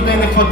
tutaj нас людей